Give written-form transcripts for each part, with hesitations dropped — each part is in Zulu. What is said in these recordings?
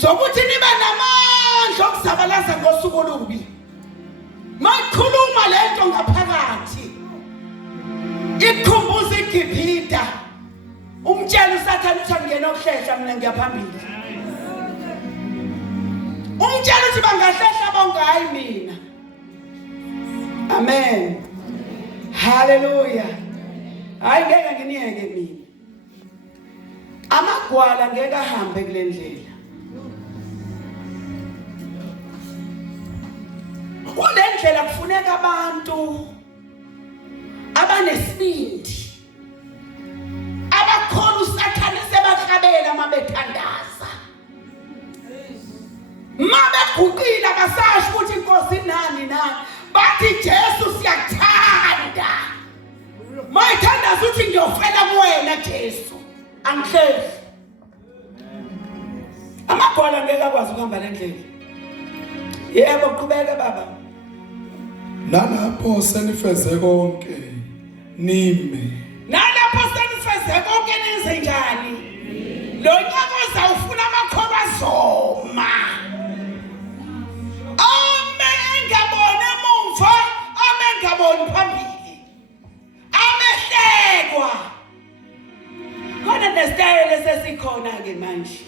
Zokuthi nibe namandla okuzabalaza ngosuku olubi. Mayikhuluma lento ngaphakathi. Ikhumbuza iGibhita. Umtshela uSathane uthi angena okuhlehla mina ngiyaphambili. Umtshela uthi bangahlehla bonke hayi mina. Amen. Hallelujah. Hayi ngeke nginiyeke mina. Amagwala ngeke ahambe kule ndlela. Kule ndlela kufuneka abantu abanesibindi. Abakhona uSathane sebahlabela mabethandaza. Mabeguqile abasasho ukuthi inkosi nani nani. Bathi Jesu siyakuthanda. Mayithandaza uthi ngiyofela kuwena Jesu. Angihleli. Amagwala ngeke akwazi ukuhamba le ndlela. Yebo qhubeka baba. Nalapho senifeze konke nime. Nalapho senifeze konke nenze njani? Lo nyaka uzawufuna amakhoba azoma. Ame engabona emuva, ame engaboni phambili. Amehlekwa. Khona nesitayela sesikhona ke manje.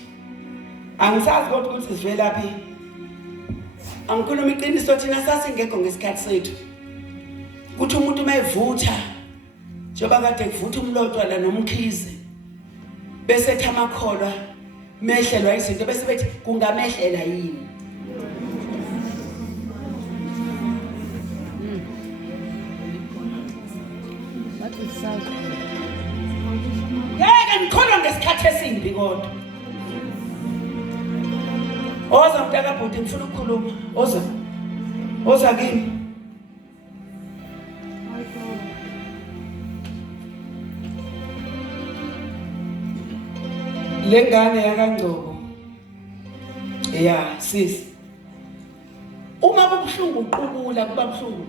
Angisazi kodwa ukuthi sivela phi. Angikhuluma iqiniso thina sasingekho ngesikhathi sethu. Kuthi umuntu mayevutha njengoba kade kuvutha umlotwa la nomkhize. Bese ethi amakholwa mehlelwa izinto bese bethi kungamehlela yini. Ngeke ngikholwa ngesikhathi esimbi kodwa. Oza mntaka bhuti ngifuna ukukhuluma. Oza kimi. Lengane yakangcobo. Sisi. Uma kubuhlungu uqubula kuba buhlungu.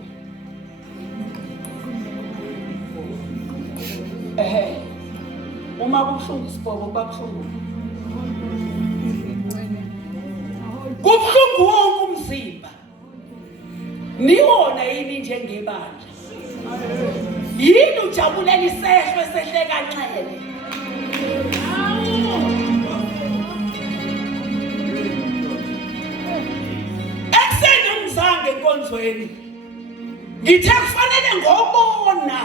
Uma kubuhlungu isibhobo kuba buhlungu. Kubuhlungu wonke umzimba. Niwona yini njengebandla. Yini ujabulela isehlo esehle kancane. Ekseni umzange enkonzweni. Ngithe kufanele ngobona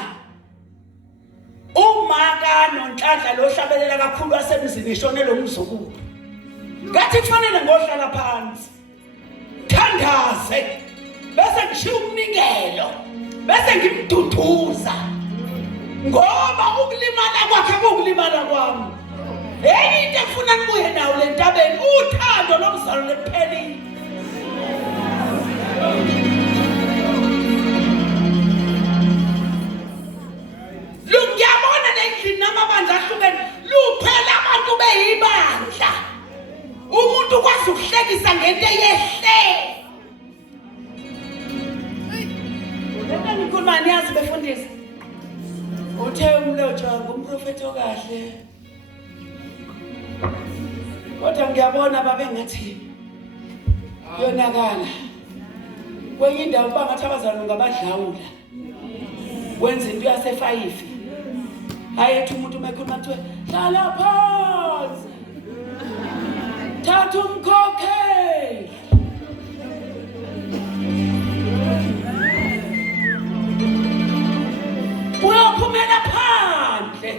umaka noNhlanhla lo hlabelela kakhulu wasemzini ishonelo umzukulu. Ngathi kufanele ngohlala phansi. Thandaze. Bese ngishiya umnikelo. Bese ngimduduza. Ngoba ukulimala kwakhe ukulimala kwami. Hey into efuna nibuye nawo le ntabeni uthando lomzalo lephelile. Lungiyabona lendlini namabandla ahlukene luphela abantu beyibandla. Umuntu kwazi ukuhlekisa ngento eyehle. Lena nikhuluma niyazi befundisa. Uthe umlotshwa ngumprofeti okahle. Kodwa ngiyabona babe ngathi yonakala. Kwenye indawo bangathi abazalwane ngabadlawula. Wenza into yase5. Hayethi umuntu mayikhuluma kuthiwe hlala phansi. Thatha umkhokheli. Uyophumela phandle.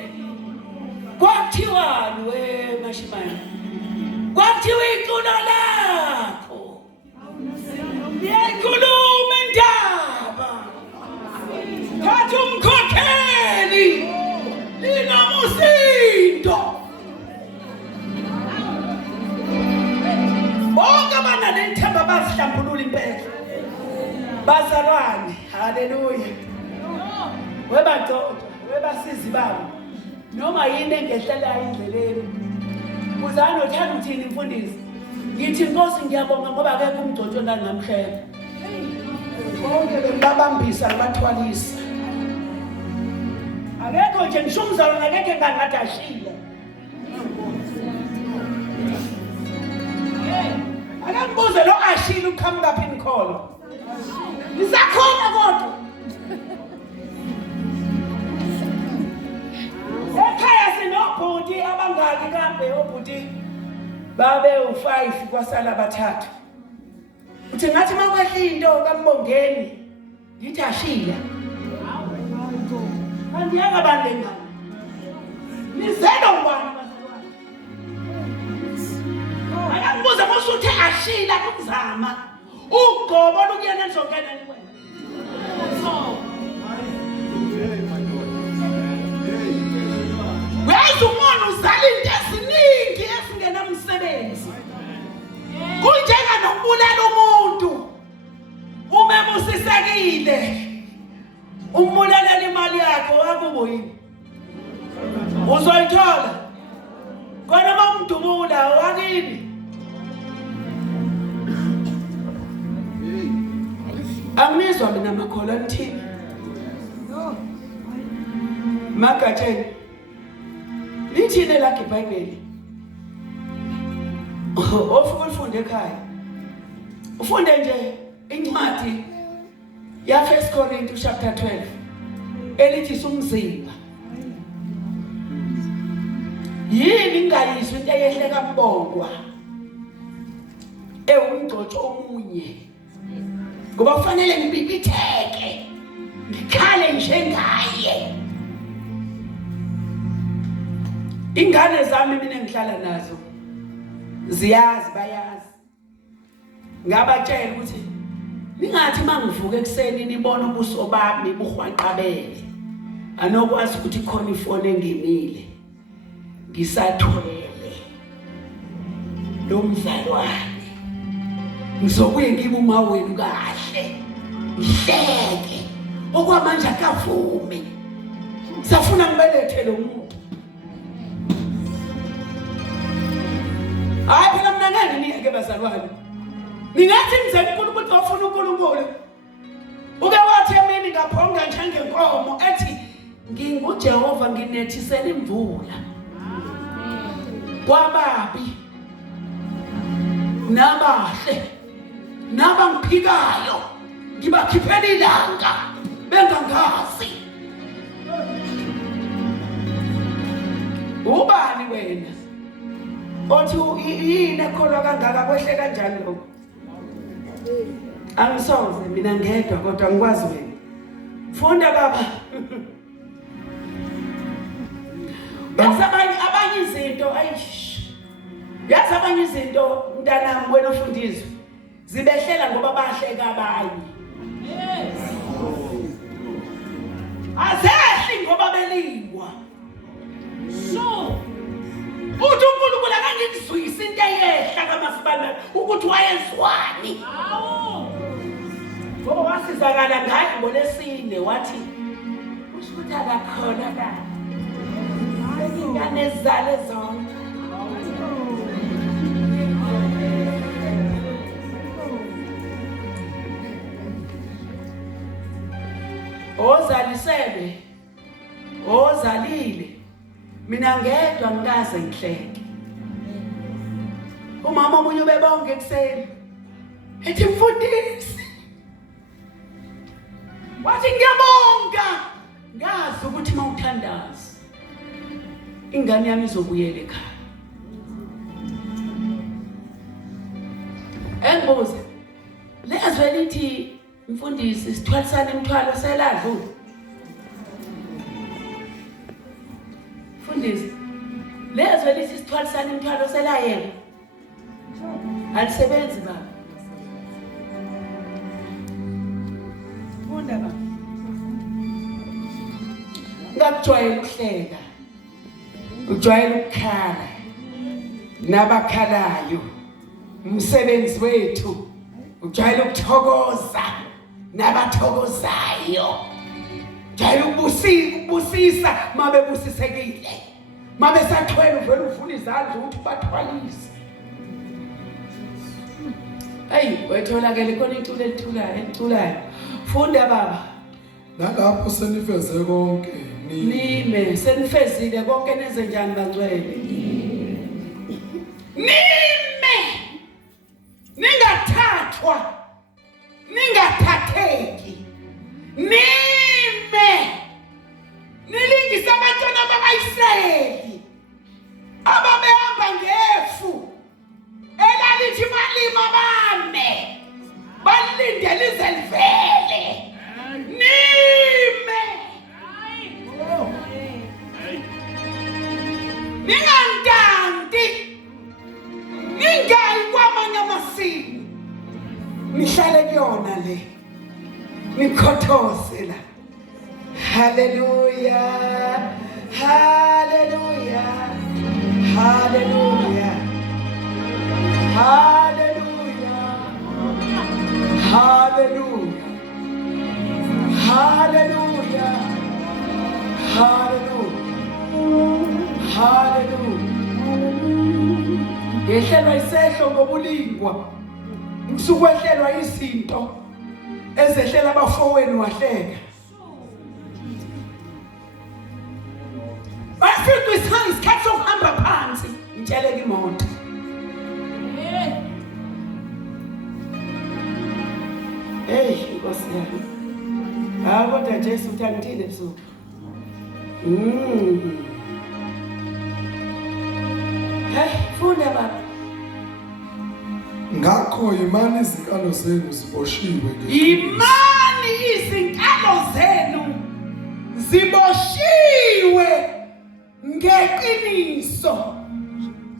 Kwathiwani we mashimane? Kwathiwa iculo lakho. Ngiyayikhuluma indaba. Thatha umkhokheli. Linamusindo. Bonke abanalethemba bazihlambulula impela. Bazalwane, haleluya. Webadoda, webasizi babo. Noma yini engehlelayo endleleni. Uzana uthanda uthini mfundisi? Ngithi Nkosi ngiyabonga ngoba akekho umgcotshwa la namhlanje. Bonke bengabambisa ngabathwalisa. Akekho nje ngisho umzalwane akekho engangathi ashila. ngibuze lo Ashile uqhamuka phi inkolo. Nisakhona kodwa. Ekhaya sinobhuti abangaki kambe obhuti babe u5 kwasala bathathu. Uthi ngathi makwehla into kaMbongeni ngithi Ashila. Andiyaka bandengana. Nizelo ngubani bazalwane? Ayakubuza musuthe Ashila kuzama. Ugobo lokuyena nizongena niwena. Wazi umuntu uzala into eziningi esingena umsebenzi. Kunjenga nokubulala umuntu. Umebusisekile. Umbulalela imali yakhe wakubo yini? Uzoyithola. Kona bamdubula wakini. Angizwa mina makhola nithini? Magatsheni. Lithini lakhe iBhayibheli? Ofuke ufunde ekhaya. Ufunde nje incwadi ya 1 Corinthians chapter 12. Elithi sumzimba. Yini ngayizwe into eyehleka mbongwa? Ewungcotsho omunye. Ngoba kufanele ngibibitheke. Ngikhale njengaye. Ingane zami mina engihlala nazo ziyazi bayazi. Ngabatshela ukuthi ningathi mangivuka ekseni nibona ubuso bami buhwaqabele. Anokwazi ukuthi khona ifoni engenile. Ngisathwele lo mzalwane. Ngizokuye ngibe uma wenu kahle. Ngihleke. Okwamanje akavumi. Safuna ngibelethe lo muntu. Hayi phela mina ngeke niyeke bazalwane. Ningathi mzeke uNkulunkulu ofuna uNkulunkulu. Uke wathi emini ngaphonga njengenkomo ethi nginguJehova nginethisela imvula. Kwababi. Nabahle. Nabangiphikayo. Ngibakhiphela ilanga bengangazi. Ubani wena? Othi yini ekholwa kangaka kwehle kanjani lokho? Angisoze mina ngedwa kodwa ngikwazi wena. Funda baba. Abanye izinto ayish. Yazi abanye izinto mntanami wena ufundizwe. Zibehlela ngoba bahleka abanye. Yes. Azehli ngoba belingwa. So uthi uNkulunkulu akangizwisi into eyehla kaMasipala ukuthi wayezwani. Hawo. Ngoba wasizakala ngaye ngolesine wathi usho akakhona la. Hayi ingane zale zonke. Ozalisele. Ozalile. Mina ngedwa ngikaze ngihleke. Umama omunye ubebonke ekseni. Ethi mfundisi. Wathi ngiyabonga. Ngazi ukuthi mawuthandaza ingane yami izobuyela ekhaya. Engibuza. Lezwe lithi mfundisi sithwalisana imithwalo seladlula. Mfundisi. Lezwe lithi sithwalisana imithwalo selayela. Alisebenzi baba. Funda baba. Ngakujwayela ukuhleka. Ujwayela ukukhala. Nabakhalayo. Umsebenzi wethu. Ujwayela ukuthokoza. Nabathokozayo. Ujwayela ukubusisa mabebusisekile. Mabe sathwele uvela ufuna izandla ukuthi bathwalise. Hey, wetholakele khona iculo elithulayo. Funda baba. Nalapho senifeze konke nime senifezile konke nenze njani bangcwele. Nime. Ninga ningathathwa ningathatheki nime nilingise abantwana bakaIsrayeli ababehamba ngefu elalithi balima bame balindele ize livele nime ningantanti ningayi kwamanye amasiko nihlale kuyona le nikhothose la. Hallelujah, hallelujah, hallelujah, hallelujah, hallelujah, hallelujah, hallelujah, hallelujah. Ngehlelwa isehlo ngobulingwa ngisukwehlela izinto ezehlela abafowenu wahleka. Bafika isikhathi sokuhamba phansi ngitsheleka imoto. Hey Nkosi yami. Kodwa Jesu uthangithile busuku. Hey funda baba. Ngakho imani izinkalo zenu ziboshiwe. Imani izinkalo zenu ziboshiwe ngeqiniso.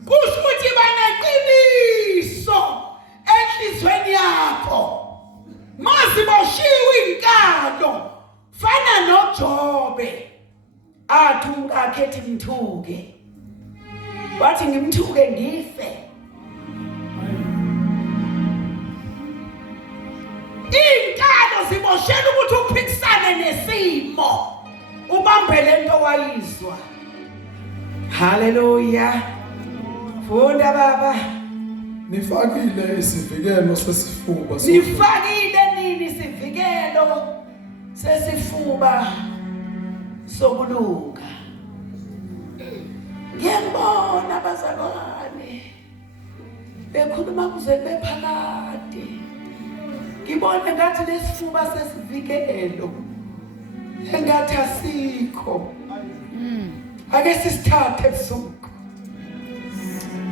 Kusho ukuthi baneqiniso enhlizweni yakho. Maziboshiwe inkalo fana noJobe athi ungakhethi mthuke. Wathi ngimthuke ngife. Inkalo ziboshela ukuthi uphikisane nesimo ubambele into wayizwa. Hallelujah. Funda baba. Nifakile isivikelo sesifuba. Nifakile nini isivikelo sesifuba sokulunga. Ngiyabona abazalwane bekhuluma kuze bephakade. Ngibona ngathi lesifuba sesivikelo engathi asikho. Ake sisithathe ebusuku.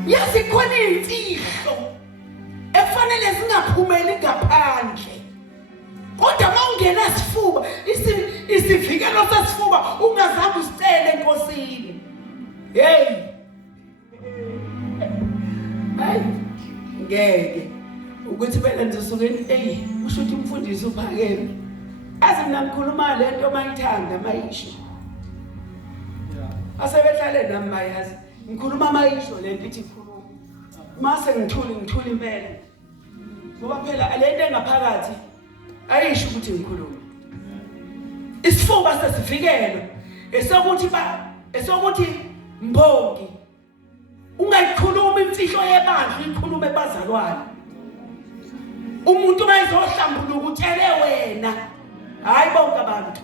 Yazi khona imfihlo efanele zingaphumeli ngaphandle. Kodwa mawungena sifuba isivikelo sesifuba ungazange usicele enkosini. Hey. Hey. Ngeke ukuthi phela nizosukeni usho ukuthi umfundisi uphakeme. Azi mina ngikhuluma lento mayithanda mayisho. Asebehlale nami bayazi. Ngikhuluma mayisho lento ithi khuluma. Mase ngithula impela. Ngoba phela lento engaphakathi ayisho ukuthi ngikhuluma. Isifuba sesivikelo esokuthi mbongi ungayikhuluma imfihlo yebandla ikhulume ebazalwane. Umuntu mayizohlambuluka utshele wena hayi bonke abantu.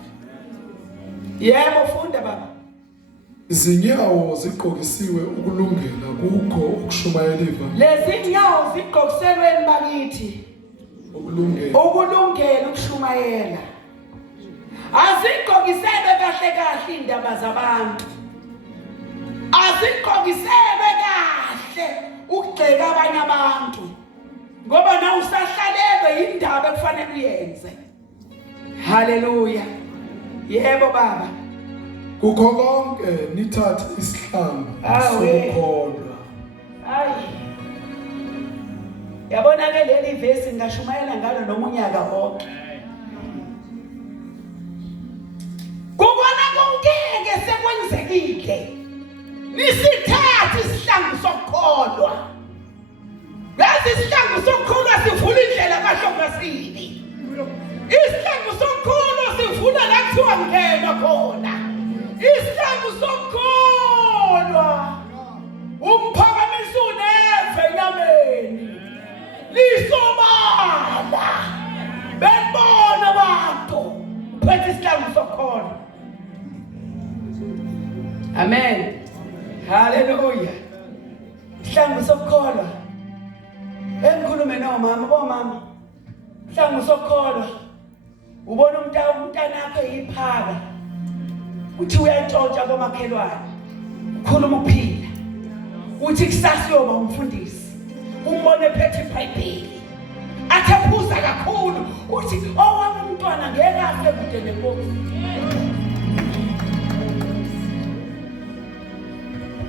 Yebo funda baba. Izinyawo ziqokisiwe ukulungela kukho ukushumayela ivangeli. Lezi nyawo ziqokiselweni bakithi ukulungela ukushumayela. Aziqokisebe kahle indaba zabantu. Aziqokisebe kahle ukugxeka abanye abantu. Ngoba na usahlalelwe indaba ekufanele uyenze. Hallelujah. Yebo baba. Kukho konke nithathe isihlangu sokukholwa. Hayi. Yabona ke leli verse ngashumayela ngalo noma unyaka wonke. Kubona konkeke sekwenzekile. Nisithathe isihlangu sokukholwa. Yazi isihlangu sokukholwa sivula indlela kaHlokasini. Isihlangu sokukholwa sivula la kuthiwa ngena khona. Isihlangu sokukholwa umphakamisa uneve enyameni lisobala bebona abantu uphethe isihlangu sokukholwa. Amen. Hallelujah. Isihlangu sokukholwa. Engikhulume nomama, bomama Hlangu sokholwa. Ubona umntanakho eyiphaka. Uthi uyantshontsha komakhelwane. Ukhuluma ukuphila. Uthi kusasa uyoba umfundisi. Umbone phethe iBhayibheli. Athephuza kakhulu. Uthi owami umntwana ngeke afe kude nenkosi.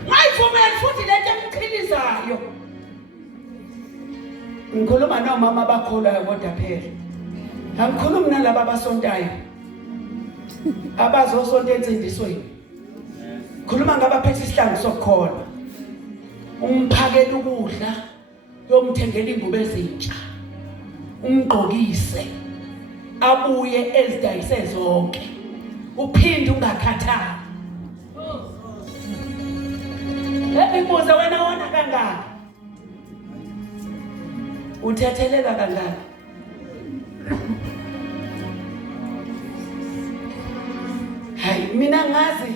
Mayivumele futhi lento emqhilizayo. Ngikhuluma nomama abakholwayo kodwa phela. Angikhulumi nalabo abasontayo. Abazosonta ensindisweni. Khuluma ngabaphethe isihlangu sokukholwa. Umphakele ukudla, yomthengela ingubo ezintsha. Umgqokise. Abuye ezidayise zonke. Uphinde ungakhathali. Lebibuza wena wona kangaka. Uthethelela kangaka. Hayi mina ngazi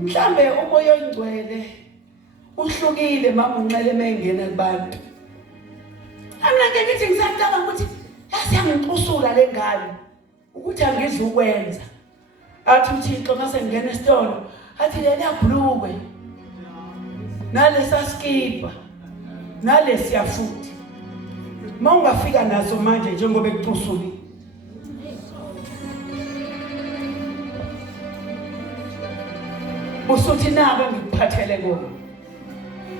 mhlambe umoya oyingcwele uhlukile mama unxele mengena kubantu. Mina ngithi ngisacabanga ukuthi yasiyangixusula lengane ukuthi angizukwenza. Athi uThixo mase ngene esitolo athi lena bhlukwe nalesa skipa nalesiya futhi mawungafika nazo manje njengoba ekuxusuli. Usuthi nabo ngikuphathele kona.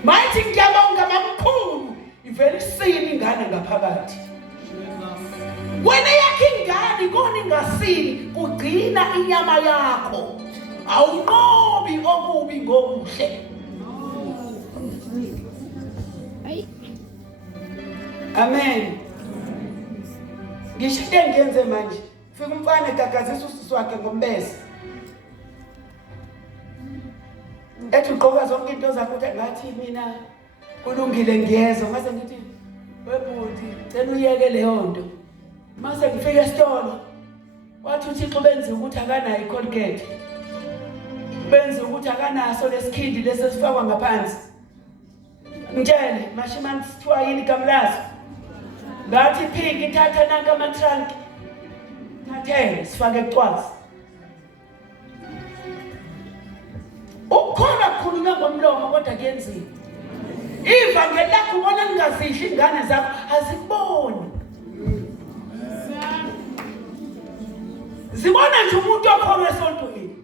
Mayithi ngiyabonga mamkhulu ivele isini ingane ngaphakathi. Wena yakhe ingane kona ingasini kugcina inyama yakho. Awunqobi okubi ngokuhle. Amen. Ngisho into engiyenze manje. Fika umfana egagazisa usisi wakhe ngombese. Ethi uqoka zonke into zakho ukuthi ngathi mina kulungile ngiyezwa mase ngithi webhuti cela uyeke leyo nto. Mase ngifika esitolo wathi uThixo benze ukuthi akanayo iColgate. Benze ukuthi akanaso lesikhindi lesifakwa ngaphansi. Ngitshele mashimani sithiwa yini kamlazi. Ngathi phinki ithatha nanka ama-trunk. Thathe sifake ecwazi. Ukhona kukhulunywa ngomlomo kodwa kuyenziwa. Ivangeli lakho ubona lingazidli ingane zakho azikuboni. Zibona nje umuntu okholwa esontweni.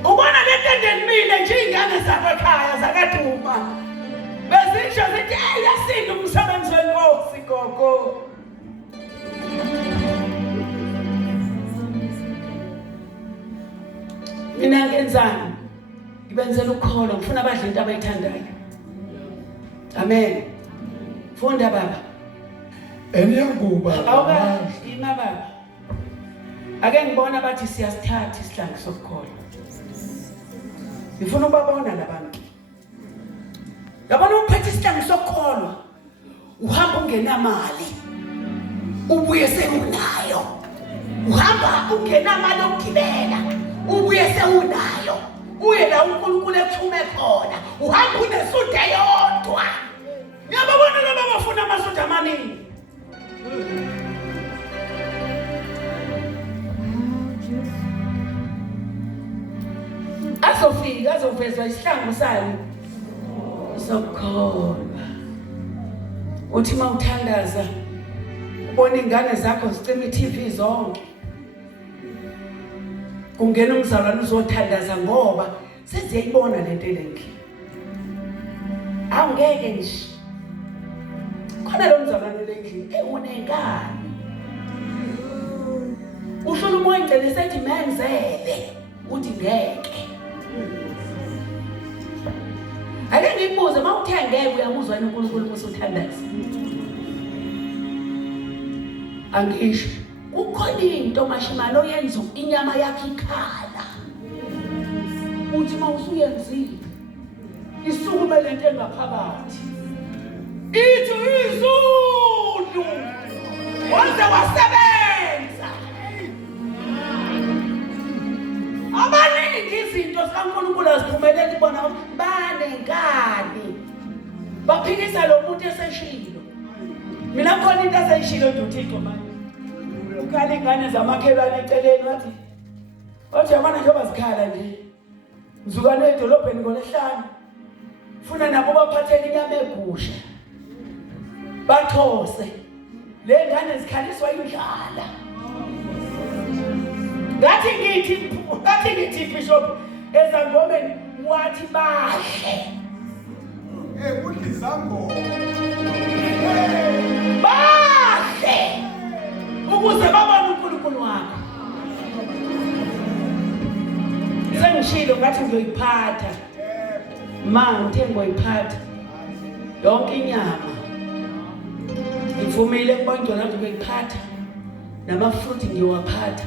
Ubona lento endenimile nje ingane zakho ekhaya zakaDuma. Bezisho zithi yasinda umsebenzi wenkosi gogo. Mina ngenzani? Ngibenzela ukukholwa, ngifuna abadla into abayithandayo. Amen. Funda baba. Eniyakuba Awuka ima baba. Ake ngibona bathi siyasithatha isihlangu sokukholwa. Ngifuna ukubabona labantu. Yabona uphethe isihlangu sokukholwa. Uhamba ungenamali. Ubuye sekunayo. Uhamba ungenamali ukugibela. Ubuye sewunayo. Uye la uNkulunkulu ekuthume khona. Uhamba unesudi eyodwa. Ngiyababona laba abafuna amasudi amaningi. Azofika azovezwa isihlangu sayo sokukholwa. Uthi mawuthandaza ubona ingane zakho zicima iTV zonke. Kungena umzalwane uzothandaza ngoba seziyayibona lento lenhle. Awungeke nje. Khona lo mzalwane lenhle unengane. Ushona umoya ngcele sethi menzele uthi ngeke. Ake ngikubuze mawuthengeke uyamuzwa uNkulunkulu usuthandaza. Angisho kukhona into mashimalo oyenza inyama yakhe ikhala. Uthi mawusuyenzile isukume lento engaphakathi. Ithi izulu waze wasebenza. Abaningi izinto zikaNkulunkulu aziphumeleli bona banenkani. Baphikisa lo muntu eseshilo. Mina khona into aseyishilo nje uThixo manje. Ukhala ingane zamakhelwane eceleni wathi yabona njengoba zikhala nje. Ngizukane edolobheni ngoLesihlanu. Funa nabo baphathele inyama egusha. Bathose. Le ngane zikhaliswa indlala. Ngathi ngithi Bishop ezangomeni wathi bahle. Kudlizangoma. Bahle. Ukuze babone uNkulunkulu wakho. Sengishilo ngathi ngiyoyiphatha. Ngithe ngoyiphatha. Yonke inyama. Ngivumile kubona ngizokuyiphatha. Namafruit ngiyowaphatha.